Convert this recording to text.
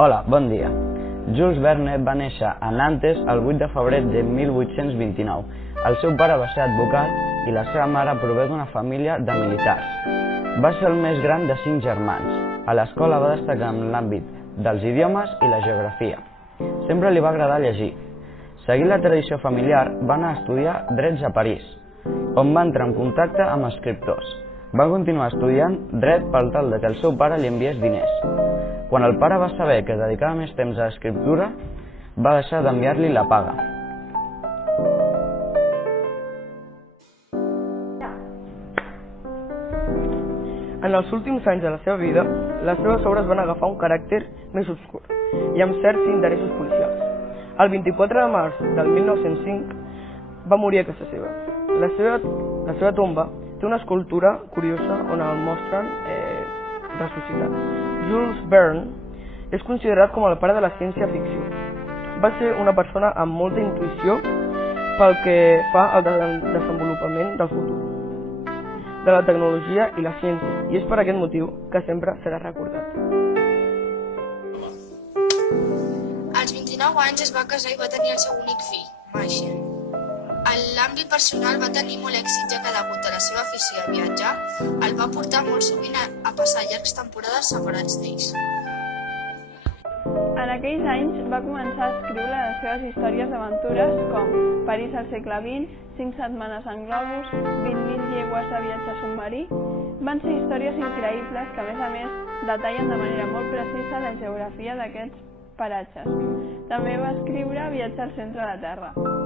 Hola, bon dia. Jules Verne va néixer a Nantes el 8 de febrer de 1829. El seu pare va ser advocat i la seva mare prové d'una família de militars. Va ser el més gran de 5 germans. A l'escola va destacar en l'àmbit dels idiomes i la geografia. Sempre li va agradar llegir. Seguint la tradició familiar, va anar a estudiar drets a París, on va entrar en contacte amb escriptors. Va continuar estudiant dret per tal que el seu pare li enviés diners. Quan el pare va saber que dedicava més temps a l'escriptura, va deixar d'enviar-li la paga. En els últims anys de la seva vida, les seves obres van agafar un caràcter més obscur i amb certs interessos policials. El 24 de març del 1905 va morir a casa seva. La seva tomba té una escultura curiosa on el mostren ressuscitat. Jules Verne és considerat com el pare de la ciència-ficció. Va ser una persona amb molta intuïció pel que fa al desenvolupament del futur, de la tecnologia i la ciència, i és per aquest motiu que sempre serà recordat. Als 29 anys es va casar i va tenir el seu únic fill, Michael. En l'àmbit personal va tenir molt èxit, ja que degut a la seva afició a viatjar, el va portar molt sovint a passar llargues temporades separats d'ells. En aquells anys va començar a escriure les seves històries d'aventures com París al segle XX, 5 setmanes en globus, 20.000 llegües de viatge submarí. Van ser històries increïbles que, a més, detallen de manera molt precisa la geografia d'aquests paratges. També va escriure Viatge al centre de la Terra.